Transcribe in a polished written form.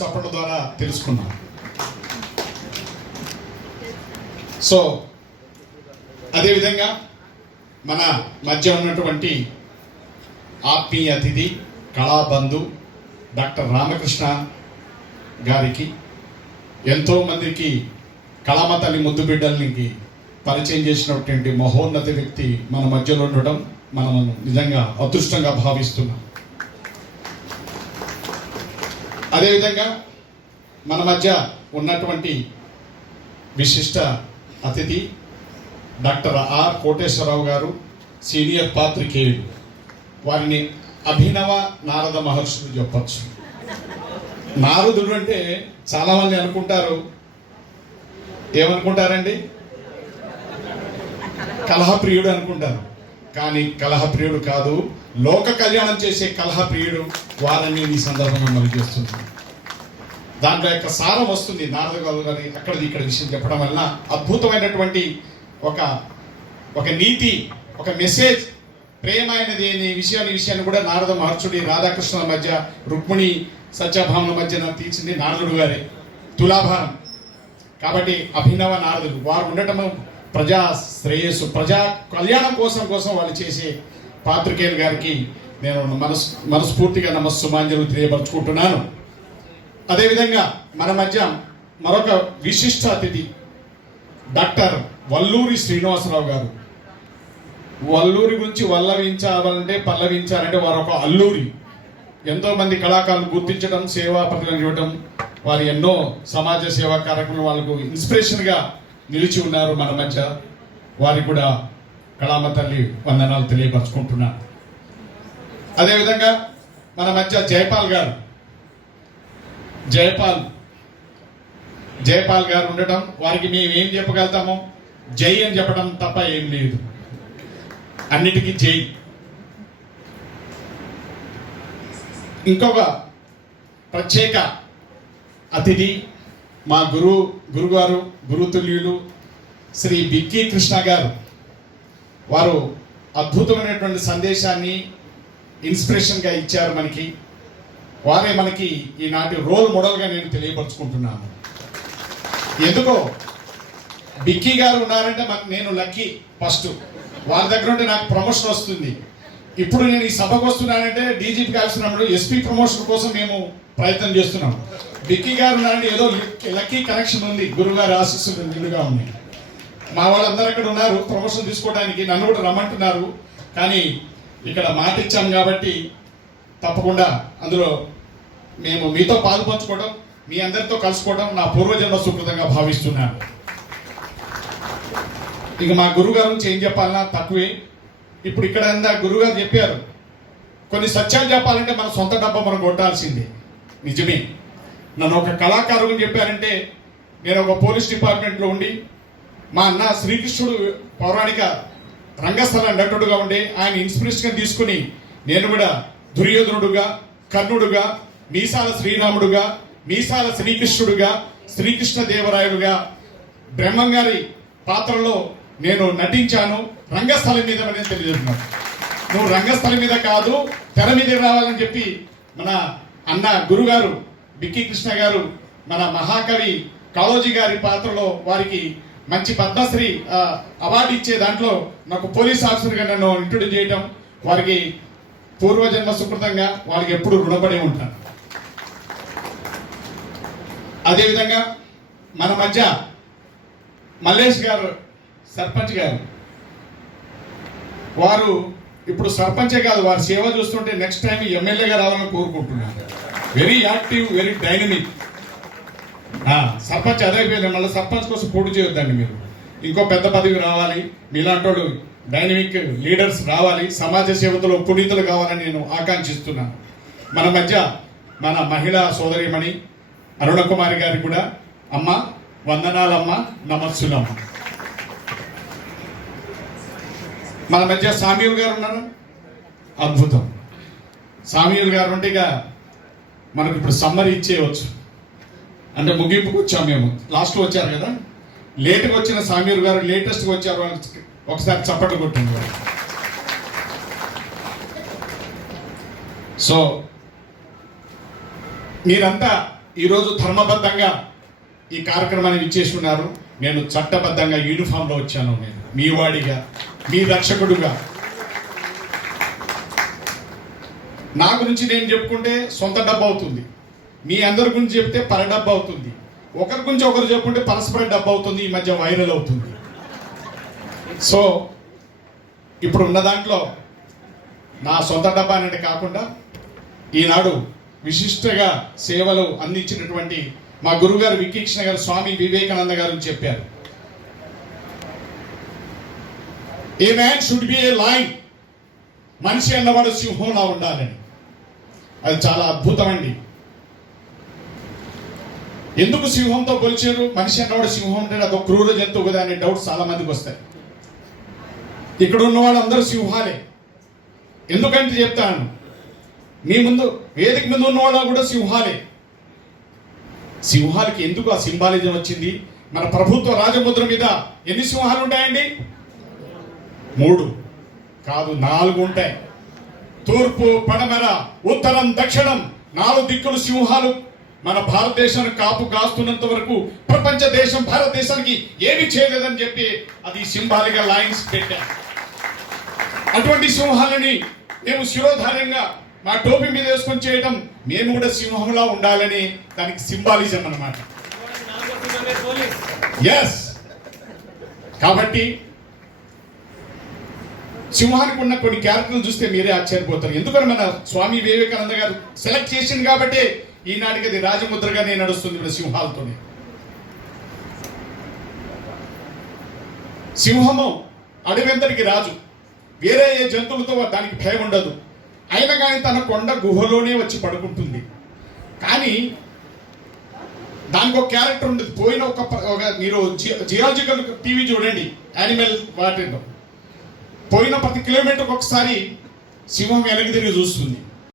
చెప్పడం ద్వారా తెలుసుకున్నాం. సో అదేవిధంగా మన మధ్య ఉన్నటువంటి ఆత్మీయ అతిథి కళాబంధు డాక్టర్ రామకృష్ణ గారికి ఎంతోమందికి కళామ తల్లి ముద్దు బిడ్డలకి పరిచయం చేసినటువంటి మహోన్నత వ్యక్తి మన మధ్యలో ఉండడం మనం నిజంగా అదృష్టంగా భావిస్తున్నాం. అదేవిధంగా మన మధ్య ఉన్నటువంటి విశిష్ట అతిథి డాక్టర్ ఆర్ కోటేశ్వరరావు గారు, సీనియర్ పాత్రికేయుడు. వారిని అభినవ నారద మహర్షులు చెప్పచ్చు. నారదుడు అంటే చాలామంది అనుకుంటారు, ఏమనుకుంటారండి? కలహప్రియుడు అనుకుంటారు. కానీ కలహప్రియుడు కాదు, లోక కళ్యాణం చేసే కలహప్రియుడు. వారిని ఈ సందర్భంగా మనం చేస్తున్నాం. దాంట్లో యొక్క సారం వస్తుంది. నారద గారి అక్కడిది ఇక్కడ విషయం చెప్పడం వలన అద్భుతమైనటువంటి ఒక నీతి, ఒక మెసేజ్, ప్రేమ అనేది విషయాన్ని కూడా నారద మహర్షుడి రాధాకృష్ణుల మధ్య, రుక్మిణి సత్యభామల మధ్యన తీర్చింది నారదుడు గారే. తులాభారం కాబట్టి అభినవ నారదుడు వారు ఉండటము ప్రజా శ్రేయస్సు, ప్రజా కళ్యాణం కోసం వాళ్ళు చేసే పాత్రికేయులు గారికి నేను మనస్ఫూర్తిగా నమస్సుమాంజలు తెలియపరుచుకుంటున్నాను. అదేవిధంగా మన మధ్య మరొక విశిష్ట అతిథి డాక్టర్ వల్లూరి శ్రీనివాసరావు గారు. వల్లూరి గురించి పల్లవించాలంటే వారు ఒక అల్లూరి. ఎంతోమంది కళాకారులు గుర్తించడం, సేవా పత్రికలు ఇవ్వడం, వారు ఎన్నో సమాజ సేవా కార్యక్రమాలు వాళ్ళకు ఇన్స్పిరేషన్గా నిలిచి ఉన్నారు మన మధ్య. వారికి కూడా కళామ తల్లి వందనాలు తెలియపరచుకుంటున్నారు. అదేవిధంగా మన మధ్య జయపాల్ గారు ఉండటం, వారికి మేము ఏం చెప్పగలుగుతామో జై అని చెప్పడం తప్ప ఏం లేదు, అన్నిటికీ జై. ఇంకొక ప్రత్యేక అతిథి మా గురుగారు, గురుతుల్యులు శ్రీ బిక్కీ కృష్ణ గారు. వారు అద్భుతమైనటువంటి సందేశాన్ని ఇన్స్పిరేషన్గా ఇచ్చారు మనకి. వారే మనకి ఈనాటి రోల్ మోడల్గా నేను తెలియపరుచుకుంటున్నాను. ఎందుకో బిక్కీ గారు ఉన్నారంటే నేను లక్కీ. ఫస్ట్ వారి దగ్గర ఉంటే నాకు ప్రమోషన్ వస్తుంది. ఇప్పుడు నేను ఈ సభకు వస్తున్నానంటే డీజీపీ కాల్సినప్పుడు ఎస్పీ ప్రమోషన్ కోసం మేము ప్రయత్నం చేస్తున్నాం. బిక్కీ గారు ఉన్నారంటే ఏదో లక్కీ కనెక్షన్ ఉంది, గురుగారి ఆశీస్సులు నిలుగా ఉన్నాయి. మా వాళ్ళందరూ అక్కడ ఉన్నారు ప్రమోషన్ తీసుకోవడానికి, నన్ను కూడా రమ్మంటున్నారు. కానీ ఇక్కడ మాట ఇచ్చాం కాబట్టి తప్పకుండా అందులో మేము మీతో పాలు పంచుకోవడం, మీ అందరితో కలుసుకోవడం నా పూర్వజన్మ సుకృతంగా భావిస్తున్నాను. ఇక మా గురుగారు నుంచి ఏం చెప్పాలన్నా తక్కువే. ఇప్పుడు ఇక్కడ గురుగారు చెప్పారు, కొన్ని సత్యాలు చెప్పాలంటే మన సొంత డబ్బా మనం కొట్టాల్సిందే. నిజమే. నన్ను ఒక కళాకారుని చెప్పారంటే, నేను ఒక పోలీస్ డిపార్ట్మెంట్లో ఉండి మా అన్న శ్రీకృష్ణుడు పౌరాణిక రంగస్థల నటుడుగా ఉండి ఆయన ఇన్స్పిరేషన్గా తీసుకుని నేను కూడా దుర్యోధనుడుగా, కర్ణుడుగా, మీసాల శ్రీరాముడుగా, మీసాల శ్రీకృష్ణుడుగా, శ్రీకృష్ణ దేవరాయుడుగా బ్రహ్మంగారి పాత్రలో నేను నటించాను. రంగస్థలం మీద నేను తెలియజేస్తున్నాను. నువ్వు రంగస్థలం మీద కాదు తెర మీద రావాలని చెప్పి మన అన్న గురుగారు బిక్కీ కృష్ణ గారు మన మహాకవి కాళోజీ గారి పాత్రలో వారికి మంచి పద్మశ్రీ అవార్డు ఇచ్చే దాంట్లో నాకు పోలీస్ ఆఫీసర్గా నన్ను ఇంట్రొడ్యూస్ చేయటం, వారికి పూర్వజన్మ సుకృతంగా వారికి ఎప్పుడు రుణపడి ఉంటాను. అదేవిధంగా మన మధ్య మల్లేష్ గారు, సర్పంచ్ గారు, వారు ఇప్పుడు సర్పంచే కాదు, వారి సేవ చూస్తుంటే నెక్స్ట్ టైం ఎమ్మెల్యేగా రావాలని కోరుకుంటున్నాను. Very active, very dynamic. Sarpanch అదైపోయింది, మళ్ళీ సర్పంచ్ కోసం పోటీ చేయొద్దండి. మీరు ఇంకో పెద్ద పదవి రావాలి, మీలాంటి వాళ్ళు డైనమిక్ లీడర్స్ రావాలి, సమాజ సేవకులు పునీతులు కావాలని నేను ఆకాంక్షిస్తున్నాను. మన మధ్య మన మహిళా సోదరిమణి అరుణ కుమారి గారికి కూడా అమ్మ వందనాలమ్మ, నమస్సులమ్మ. మన మధ్య సామ్యూల్ గారు ఉన్నారు. అద్భుతం. సామ్యూల్ గారు ఉంటే ఇక మనకు ఇప్పుడు సమ్మర్ ఇచ్చేయవచ్చు, అంటే ముగింపుకు వచ్చాం మేము. లాస్ట్లో వచ్చారు కదా, లేట్గా వచ్చిన సామ్యూల్ గారు లేటెస్ట్గా వచ్చారు. ఒకసారి చప్పట్లు కొట్టింది. సో మీరంతా ఈరోజు ధర్మబద్ధంగా ఈ కార్యక్రమాన్ని ఇచ్చేసి ఉన్నారు. నేను చట్టబద్ధంగా యూనిఫామ్లో వచ్చాను. నేను మీ వాడిగా, మీ రక్షకుడుగా. నా గురించి నేను చెప్పుకుంటే సొంత డబ్బు అవుతుంది, మీ అందరి గురించి చెప్తే పరడబ్బు అవుతుంది, ఒకరి గురించి ఒకరు చెప్పుకుంటే పరస్పర డబ్బు అవుతుంది, ఈ మధ్య వైరల్ అవుతుంది. సో ఇప్పుడు ఉన్న దాంట్లో నా సొంత డబ్బా అనేది కాకుండా ఈనాడు విశిష్టగా సేవలు అందించినటువంటి మా గురుగారు వికీక్షణ గారు స్వామి వివేకానంద గారు చెప్పారు, ఏ man should be A lion, మనిషి అన్నవాడు సింహంలా ఉండాలని. అది చాలా అద్భుతం అండి. ఎందుకు సింహంతో పోల్చారు? మనిషి అన్నవాడు సింహం అంటే అదొక క్రూర జంతువు కదా అనే డౌట్స్ చాలా మందికి వస్తాయి. ఇక్కడ ఉన్న వాళ్ళందరూ సింహాలే. ఎందుకంటే చెప్తాను, మీ ముందు వేదిక మీద ఉన్న వాళ్ళు కూడా సింహాలే. సింహాలకి ఎందుకు ఆ సింబాలిజం వచ్చింది? మన ప్రభుత్వ రాజముద్ర మీద ఎన్ని సింహాలు ఉంటాయండి? 3 కాదు 4 ఉంటాయి. తూర్పు, పడమర, ఉత్తరం, దక్షిణం 4 దిక్కులు సింహాలు మన భారతదేశాన్ని కాపు కాస్తున్నంత వరకు ప్రపంచ దేశం భారతదేశానికి ఏమి చేయలేదని చెప్పి అది సింబాలిగా లైన్స్ పెట్టారు. అటువంటి సింహాలని మేము శిరోధార్యంగా మా టోపీ మీద వేసుకొని చేయడం, మేము కూడా సింహంలా ఉండాలని దానికి సింబాలిజం అన్నమాట. ఎస్, కాబట్టి సింహానికి ఉన్న కొన్ని క్యారెక్టర్లు చూస్తే మీరే ఆశ్చర్యపోతారు. ఎందుకని మన స్వామి వివేకానంద గారు సెలెక్ట్ చేసింది కాబట్టి ఈనాటికి అది రాజముద్రగానే నడుస్తుంది మన సింహాలతోనే. సింహము అడవంతటికి రాజు, వేరే ఏ జంతువులతో దానికి భయం ఉండదు. అయినా కానీ తన కొండ గుహలోనే వచ్చి పడుకుంటుంది. కానీ దానికి ఒక క్యారెక్టర్ ఉండదు. పోయిన ఒక మీరు జియాలజికల్ టీవీ చూడండి, యానిమల్ వాటిలో పోయిన ప్రతి కిలోమీటర్కి ఒకసారి సింహం వెనక్కి తిరిగి చూస్తుంది.